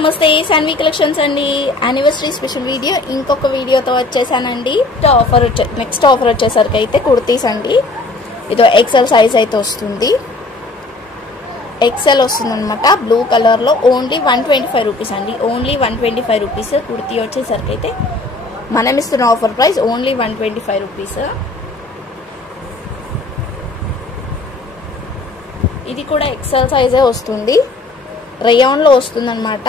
నమస్తే శాన్వి కలెక్షన్స్ అండి. Anniversary special video ఇంకొక వీడియోతో వచ్చేసానండి. నెక్స్ట్ ఆఫర్ వచ్చేసరికి అయితే కుర్తీస్ అండి. ఇదో ఎక్సెల్ సైజ్ అయితే వస్తుంది. ఎక్సెల్ వస్తుంది అనమాట. బ్లూ కలర్ లో ఓన్లీ 125 రూపీస్ అండి. Only 125 rupees. కుర్తీ వచ్చేసరికి అయితే మనం ఇస్తున్న ఆఫర్ ప్రైస్ ఓన్లీ 125 రూపీస్. ఇది కూడా ఎక్సెల్ సైజే వస్తుంది. రేయాన్ లో వస్తుంది అనమాట.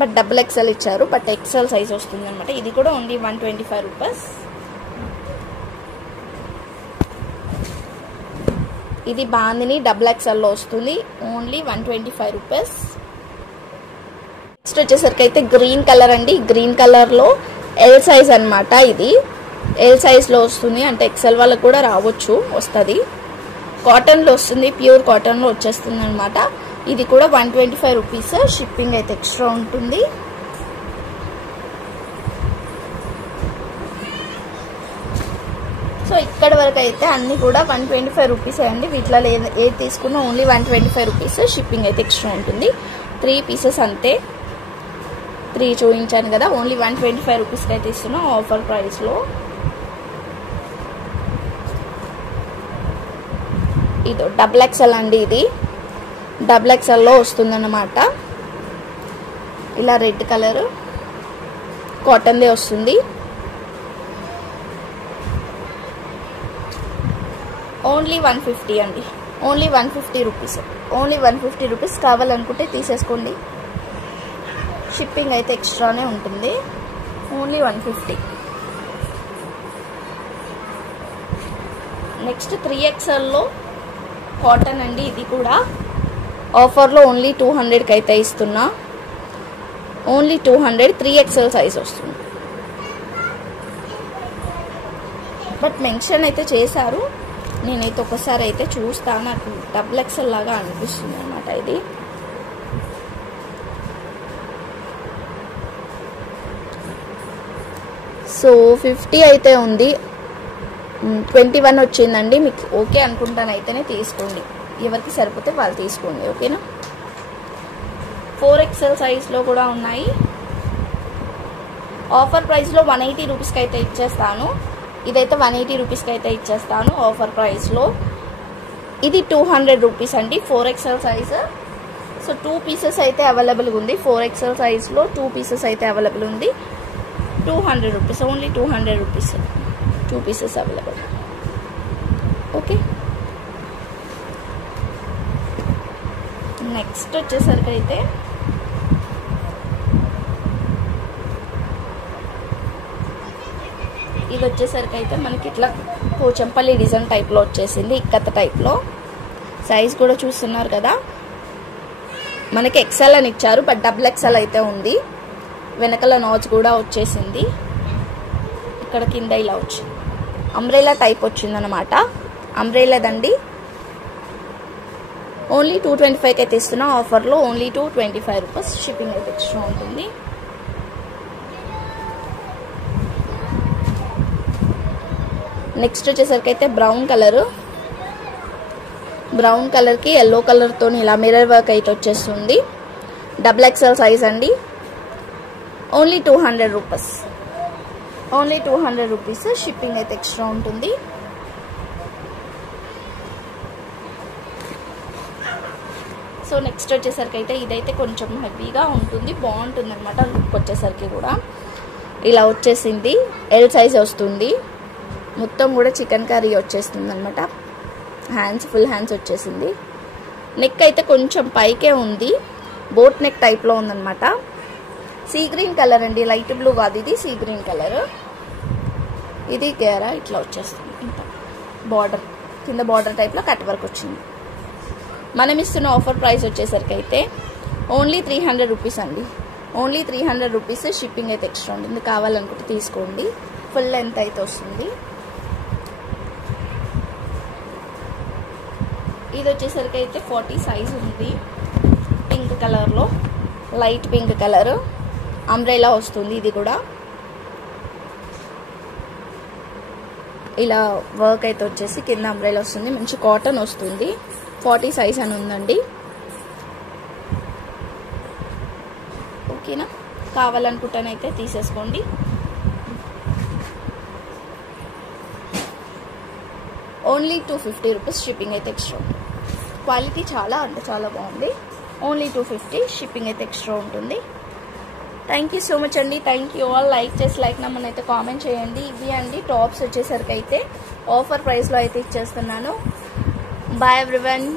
బట్ డబుల్ ఎక్సెల్ ఇచ్చారు, బట్ ఎక్సెల్ సైజ్ వస్తుంది అనమాట. ఇది కూడా ఓన్లీ 125 రూపీస్. ఇది బాందిని డబుల్ ఎక్సెల్ లో వస్తుంది. Only 125 rupees. నెక్స్ట్ వచ్చేసరికి అయితే గ్రీన్ కలర్ అండి. గ్రీన్ కలర్ లో ఎల్ సైజ్ అనమాట. ఇది ఎల్ సైజ్ లో వస్తుంది, అంటే ఎక్సెల్ వాళ్ళకు కూడా రావచ్చు, వస్తుంది. కాటన్ లో వస్తుంది, ప్యూర్ కాటన్ లో వచ్చేస్తుంది అనమాట. ఇది కూడా 125 రూపీస్. షిప్పింగ్ అయితే ఎక్స్ట్రా ఉంటుంది. సో ఇక్కడ వరకు అయితే అన్ని కూడా 125 రూపీస్ అండి. వీటిలో ఏది తీసుకున్నా ఓన్లీ 125 రూపీస్. షిప్పింగ్ అయితే ఎక్స్ట్రా ఉంటుంది. 3 పీసెస్ అంతే. 3 చూపించాను కదా. ఓన్లీ 125 రూపీస్కి అయితే ఇస్తున్నాం ఆఫర్ ప్రైస్ లో. ఇది డబుల్ ఎక్సెల్ అండి. ఇది డబుల్ ఎక్సెల్ లో వస్తుంది అన్నమాట. ఇలా రెడ్ కలర్ కాటన్ దే వస్తుంది. ఓన్లీ 150 అండి. Only 150 rupees. Only 150 rupees. కావాలనుకుంటే తీసేసుకోండి. షిప్పింగ్ అయితే ఎక్స్ట్రానే ఉంటుంది. ఓన్లీ 150. నెక్స్ట్ 3XL లో కాటన్ అండి. ఇది కూడా ఆఫర్లో ఓన్లీ 200కి అయితే ఇస్తున్నా. ఓన్లీ 200. 3XL సైజ్ వస్తుంది. బట్ మెన్షన్ అయితే చేశారు. నేనైతే ఒకసారి అయితే చూస్తా. నాకు డబుల్ ఎక్సెల్ లాగా అనిపిస్తుంది అనమాట ఇది. సో 50 అయితే ఉంది. 21 వచ్చిందండి. మీకు ఓకే అనుకుంటాను అయితేనే తీసుకోండి. ఎవరికి సరిపోతే వాళ్ళు తీసుకోండి, ఓకేనా. 4XL సైజ్లో కూడా ఉన్నాయి. ఆఫర్ ప్రైస్లో 180 రూపీస్కి అయితే ఇచ్చేస్తాను. ఇదైతే 180 రూపీస్కి అయితే ఇచ్చేస్తాను ఆఫర్ ప్రైస్లో. ఇది 200 రూపీస్ అండి. 4XL size. సో 2 పీసెస్ అయితే అవైలబుల్గా ఉంది. 4XL సైజ్లో 2 పీసెస్ అయితే అవైలబుల్ ఉంది. 200 rupees. Only 200 rupees. 2 pieces available. Okay. Next వచ్చేసరికి అయితే ఇది వచ్చేసరికి అయితే మనకి ఇట్లా పోచంపల్లి డిజైన్ టైప్లో వచ్చేసింది. ఇక్కత టైప్లో. సైజ్ కూడా చూస్తున్నారు కదా. మనకి ఎక్సెల్ అని ఇచ్చారు, బట్ డబుల్ ఎక్సెల్ అయితే ఉంది. వెనకల నాచ్ కూడా వచ్చేసింది. ఇక్కడ కింద ఇలా వచ్చింది. అంబ్రెలా టైప్ వచ్చిందనమాట. అంబ్రెలాదండి. ఓన్లీ 225కి అయితే ఇస్తున్నా ఆఫర్లో. Only 225 rupees. షిప్పింగ్ అయితే ఎక్స్ట్రా ఉంటుంది. నెక్స్ట్ వచ్చేసరికి అయితే బ్రౌన్ కలర్. బ్రౌన్ కలర్కి ఎల్లో కలర్తో ఇలా మిర్రర్ వర్క్ అయితే వచ్చేస్తుంది. డబుల్ ఎక్సెల్ సైజ్ అండి. Only 200 rupees. Only 200 rupees. Shipping అయితే ఎక్స్ట్రా ఉంటుంది. సో నెక్స్ట్ వచ్చేసరికి అయితే ఇదైతే కొంచెం హెవీగా ఉంటుంది, బాగుంటుంది అనమాట. లుక్ వచ్చేసరికి కూడా ఇలా వచ్చేసింది. ఎల్ సైజ్ వస్తుంది. మొత్తం కూడా చికెన్ కర్రీ వచ్చేస్తుంది అనమాట. హ్యాండ్స్ ఫుల్ హ్యాండ్స్ వచ్చేసింది. నెక్ అయితే కొంచెం పైకే ఉంది. బోట్ నెక్ టైప్లో ఉందన్నమాట. సీ గ్రీన్ కలర్ అండి. లైట్ బ్లూ కాదు, ఇది సీ గ్రీన్ కలర్. ఇది గేరా ఇట్లా వచ్చేస్తుంది. ఇంత బార్డర్ కింద బార్డర్ టైప్లో కట్ వర్క్ వచ్చింది. మనం ఇస్తున్న ఆఫర్ ప్రైస్ వచ్చేసరికి అయితే ఓన్లీ 300 రూపీస్ అండి. Only 300 rupees. షిప్పింగ్ అయితే ఎక్స్ట్రా ఉంటుంది. కావాలనుకుంటే తీసుకోండి. ఫుల్ లెంత్ అయితే వస్తుంది. ఇది వచ్చేసరికి అయితే 40 సైజ్ ఉంది. పింక్ కలర్లో, లైట్ పింక్ కలర్. అంబ్రెలా వస్తుంది. ఇది కూడా ఇలా వర్క్ అయితే వచ్చేసి కింద అంబ్రెలా వస్తుంది. మంచి కాటన్ వస్తుంది. 40 సైజ్ అని ఉందండి. ఓకేనా, కావాలనుకుంటానైతే తీసేసుకోండి. ఓన్లీ 250 రూపీస్ షిప్పింగ్ అయితే ఎక్స్ట్రా. క్వాలిటీ చాలా అంటే చాలా బాగుంది. ఓన్లీ 250 షిప్పింగ్ అయితే ఎక్స్ట్రా ఉంటుంది. థ్యాంక్ యూ సో మచ్ అండి. Thank you all. లైక్ చేసి లైక్ నెంబర్ని అయితే కామెంట్ చేయండి. ఇవి అండి టాప్స్ వచ్చేసరికి అయితే ఆఫర్ ప్రైస్లో అయితే ఇచ్చేస్తున్నాను. Bye everyone.